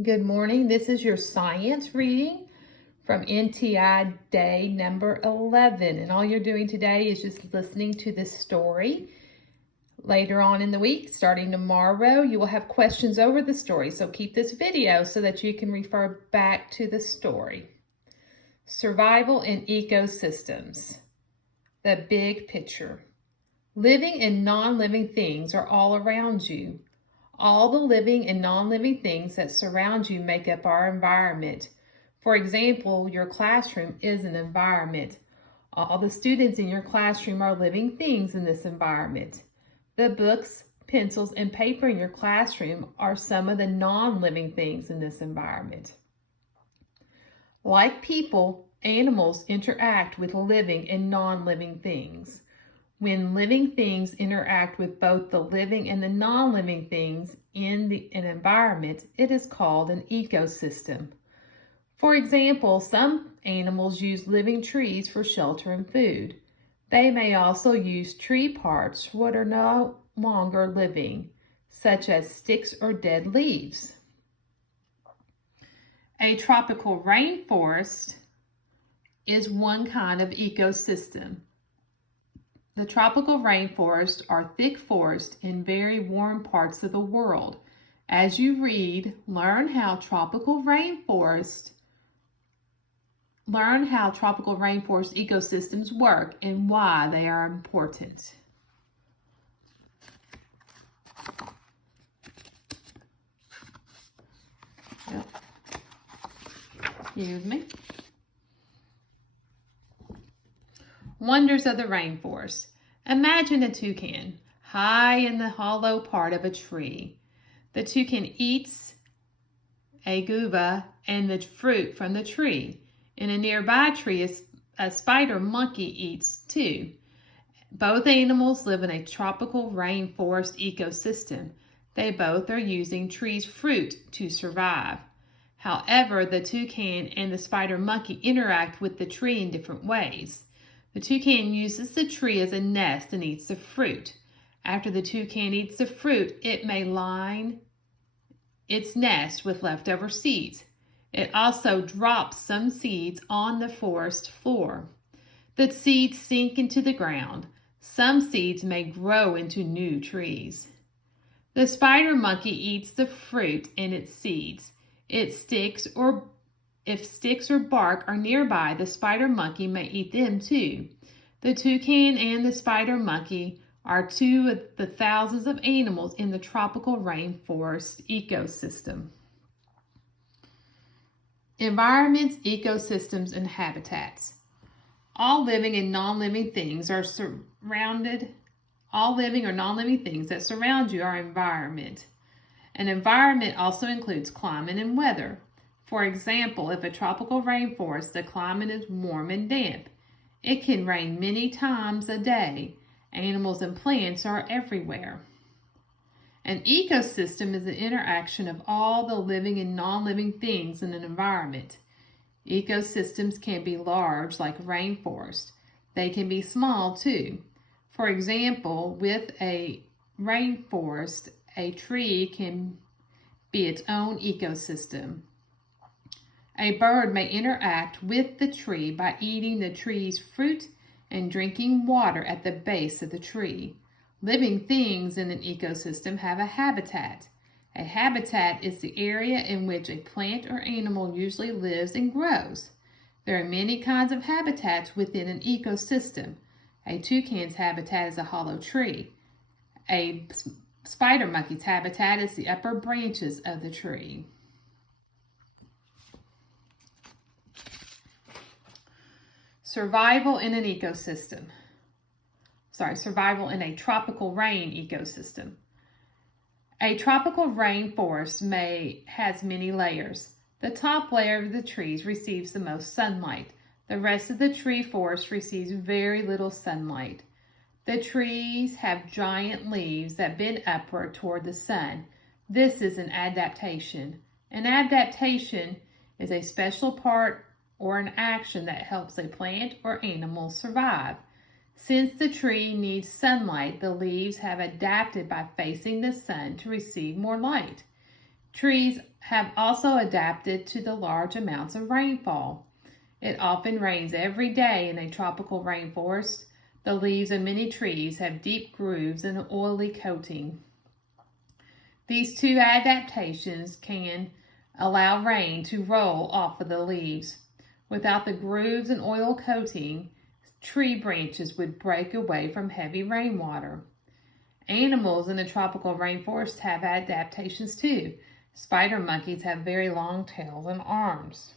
Good morning. This is your science reading from NTI day number 11. And all you're doing today is just listening to this story. Later on in the week, starting tomorrow, you will have questions over the story. So keep this video so that you can refer back to the story. Survival in ecosystems. The big picture. Living and non-living things are all around you. All the living and non-living things that surround you make up our environment. For example, your classroom is an environment. All the students in your classroom are living things in this environment. The books, pencils, and paper in your classroom are some of the non-living things in this environment. Like people, animals interact with living and non-living things. When living things interact with both the living and the non-living things in an environment, it is called an ecosystem. For example, some animals use living trees for shelter and food. They may also use tree parts for what are no longer living, such as sticks or dead leaves. A tropical rainforest is one kind of ecosystem. The tropical rainforests are thick forests in very warm parts of the world. As you read, learn how tropical rainforest ecosystems work and why they are important. Excuse me. Wonders of the rainforest. Imagine a toucan high in the hollow part of a tree. The toucan eats a guava and the fruit from the tree. In a nearby tree, a spider monkey eats too. Both animals live in a tropical rainforest ecosystem. They both are using trees' fruit to survive. However, the toucan and the spider monkey interact with the tree in different ways. The toucan uses the tree as a nest and eats the fruit. After the toucan eats the fruit, it may line its nest with leftover seeds. It also drops some seeds on the forest floor. The seeds sink into the ground. Some seeds may grow into new trees. The spider monkey eats the fruit and its seeds. If sticks or bark are nearby, the spider monkey may eat them too. The toucan and the spider monkey are two of the thousands of animals in the tropical rainforest ecosystem. Environments, ecosystems, and habitats. All living and non-living things that surround you are environment. An environment also includes climate and weather. For example, if a tropical rainforest, the climate is warm and damp. It can rain many times a day. Animals and plants are everywhere. An ecosystem is the interaction of all the living and non-living things in an environment. Ecosystems can be large, like rainforest. They can be small too. For example, with a rainforest, a tree can be its own ecosystem. A bird may interact with the tree by eating the tree's fruit and drinking water at the base of the tree. Living things in an ecosystem have a habitat. A habitat is the area in which a plant or animal usually lives and grows. There are many kinds of habitats within an ecosystem. A toucan's habitat is a hollow tree. A spider monkey's habitat is the upper branches of the tree. Survival in a tropical rain ecosystem. A tropical rainforest has many layers. The top layer of the trees receives the most sunlight. The rest of the tree forest receives very little sunlight. The trees have giant leaves that bend upward toward the sun. This is an adaptation. An adaptation is a special part or an action that helps a plant or animal survive. Since the tree needs sunlight, the leaves have adapted by facing the sun to receive more light. Trees have also adapted to the large amounts of rainfall. It often rains every day in a tropical rainforest. The leaves of many trees have deep grooves and an oily coating. These two adaptations can allow rain to roll off of the leaves. Without the grooves and oil coating, tree branches would break away from heavy rainwater. Animals in the tropical rainforest have adaptations too. Spider monkeys have very long tails and arms.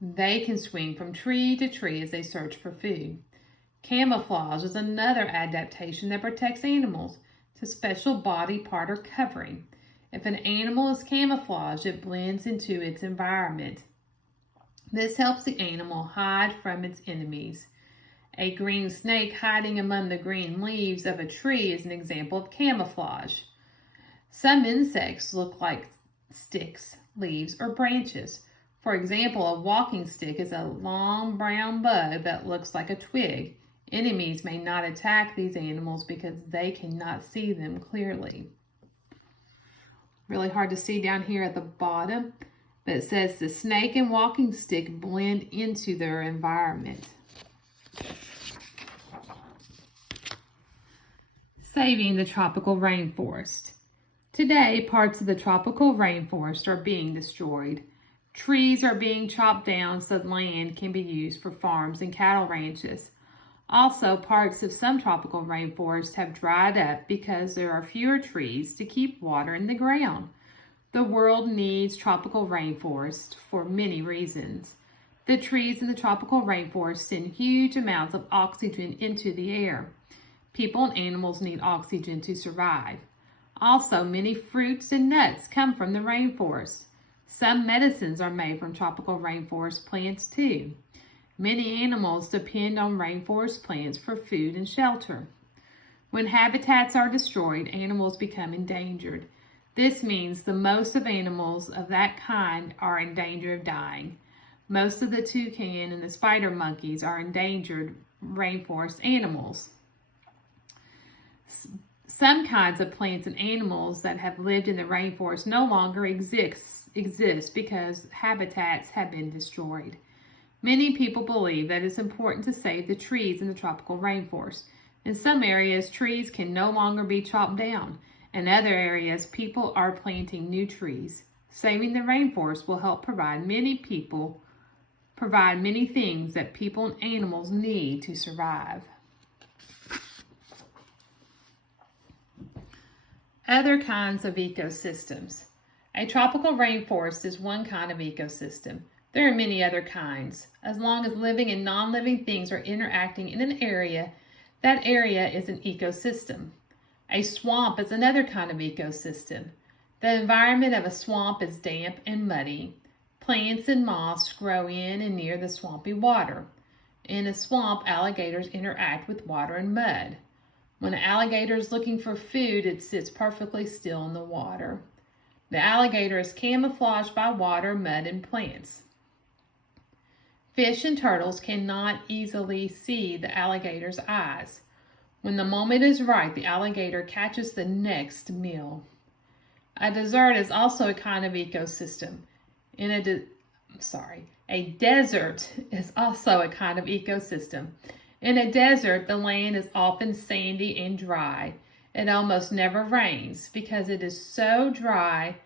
They can swing from tree to tree as they search for food. Camouflage is another adaptation that protects animals. It's a special body part or covering. If an animal is camouflaged, it blends into its environment. This helps the animal hide from its enemies. A green snake hiding among the green leaves of a tree is an example of camouflage. Some insects look like sticks, leaves, or branches. For example, a walking stick is a long brown bug that looks like a twig. Enemies may not attack these animals because they cannot see them clearly. Really hard to see down here at the bottom, but it says the snake and walking stick blend into their environment. Saving the tropical rainforest. Today, parts of the tropical rainforest are being destroyed. Trees are being chopped down so land can be used for farms and cattle ranches. Also, parts of some tropical rainforests have dried up because there are fewer trees to keep water in the ground. The world needs tropical rainforests for many reasons. The trees in the tropical rainforest send huge amounts of oxygen into the air. People and animals need oxygen to survive. Also, many fruits and nuts come from the rainforest. Some medicines are made from tropical rainforest plants too. Many animals depend on rainforest plants for food and shelter. When habitats are destroyed, animals become endangered. This means the most of animals of that kind are in danger of dying. Most of the toucan and the spider monkeys are endangered rainforest animals. Some kinds of plants and animals that have lived in the rainforest no longer exist because habitats have been destroyed. Many people believe that it's important to save the trees in the tropical rainforest. In some areas, trees can no longer be chopped down. In other areas, people are planting new trees. Saving the rainforest will help provide many things that people and animals need to survive. Other kinds of ecosystems. A tropical rainforest is one kind of ecosystem. There are many other kinds. As long as living and non-living things are interacting in an area, that area is an ecosystem. A swamp is another kind of ecosystem. The environment of a swamp is damp and muddy. Plants and moss grow in and near the swampy water. In a swamp, alligators interact with water and mud. When an alligator is looking for food, it sits perfectly still in the water. The alligator is camouflaged by water, mud, and plants. Fish and turtles cannot easily see the alligator's eyes. When the moment is right, the alligator catches the next meal. A desert is also a kind of ecosystem. A desert is also a kind of ecosystem. In a desert, the land is often sandy and dry. It almost never rains because it is so dry.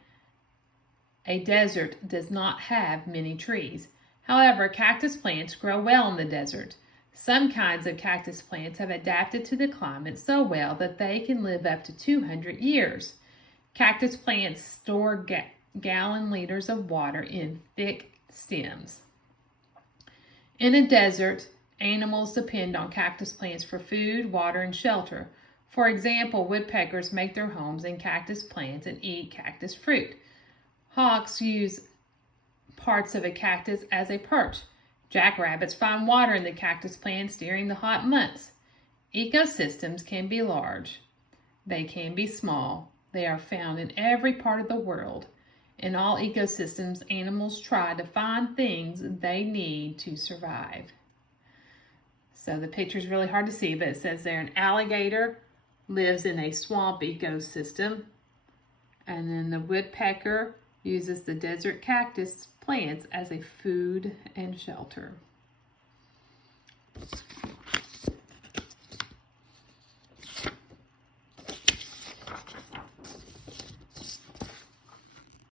A desert does not have many trees. However, cactus plants grow well in the desert. Some kinds of cactus plants have adapted to the climate so well that they can live up to 200 years. Cactus plants store gallon liters of water in thick stems. In a desert, animals depend on cactus plants for food, water, and shelter. For example, woodpeckers make their homes in cactus plants and eat cactus fruit. Hawks use parts of a cactus as a perch. Jackrabbits find water in the cactus plants during the hot months. Ecosystems can be large. They can be small. They are found in every part of the world. In all ecosystems, animals try to find things they need to survive. So the picture is really hard to see, but it says there an alligator lives in a swamp ecosystem. And then the woodpecker uses the desert cactus plants as a food and shelter.